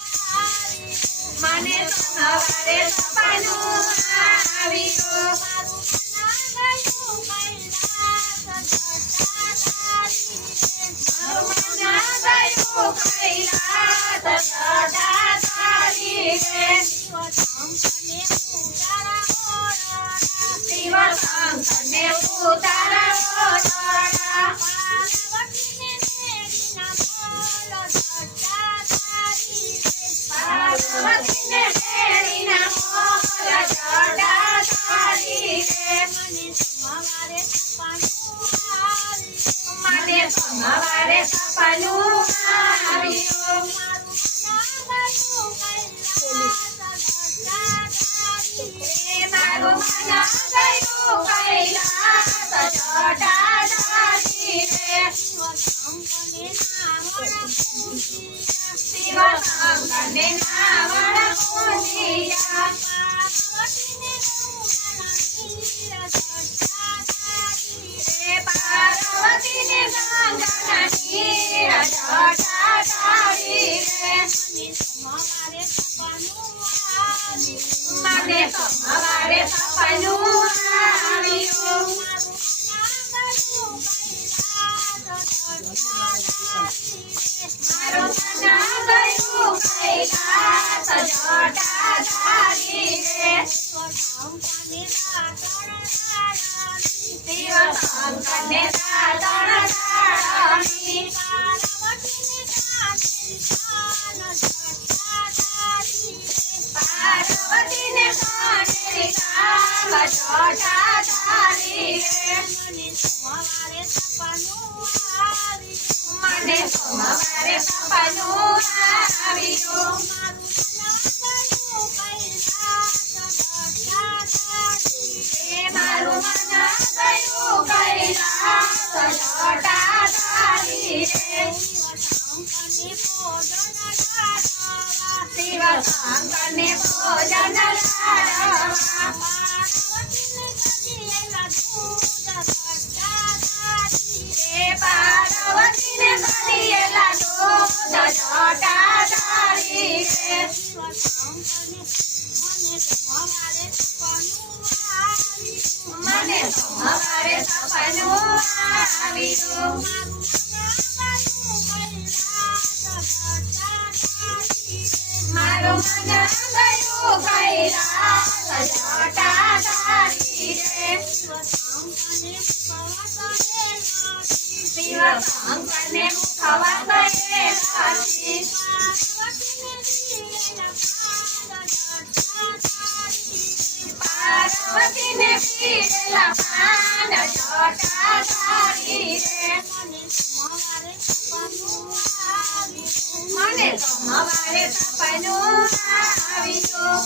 મને તો સવારે સપનું આવ્યું શિવશંકરને ઉતારા પાર્વતીને તેડીના મોલ જટા ધારી રે મને સવારે સપનું આવ્યું મારું મન ગયું કૈલાસ જટા ધારી રે શિવશંકરને નાવણ પૂજ્યા પાર્વતીને ગંગાના નીર જટા ધારી રે મને તો સવારે સપનું આવ્યું મારું મન ગયું કૈલાસ જટા ધારી રે શિવશંકરને દાતણ ધારણી પાર્વતીને કાંઠે કામ જટા ધારી રે મને તો સવારે સપનું આવ્યું મારું મન ગયું કૈલાસ જટા ધારી રે શિવશંકરને ભોજન લાડવા પાર્વતીને કઢિયેલા દૂધ જટા ધારી રે મને તો સવારે સપનું આવ્યું મારું મન ગયું કૈલાસ જટા ધારી રે શિવશંકરને મુખવત એલાથી પાર્વતીને પીરેલા પાન જટા ધારી રે મને તો સવારે સપનું આવ્યું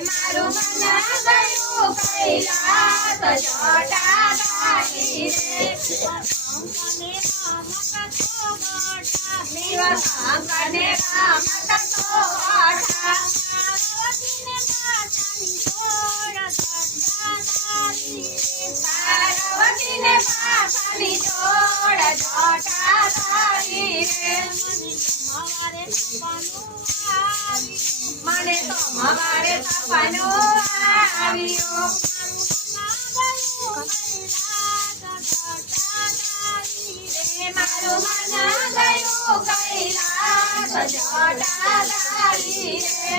મારું મન ગયું કૈલાસ જટા ધારી રે શિવશંકરને રામત તોઠા પાર્વતીને પાછાની જોડ જટા ધારી રે મને તો સવારે સપનું આવ્યું મારું મન ગયું કૈલાસ જટા ધારી રે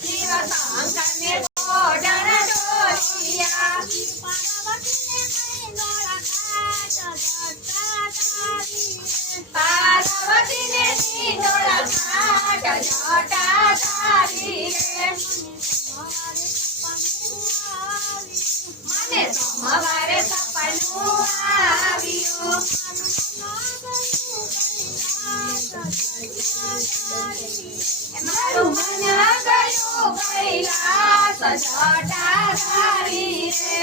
શિવશંકરને ભોજન ડોલિયા પાર્વતીને નીંદોળા ઘાટ જટા ધારી રે મને તો સવારે સપનું આવ્યું મારું મન ગયું કૈલાસ જટા ધારી રે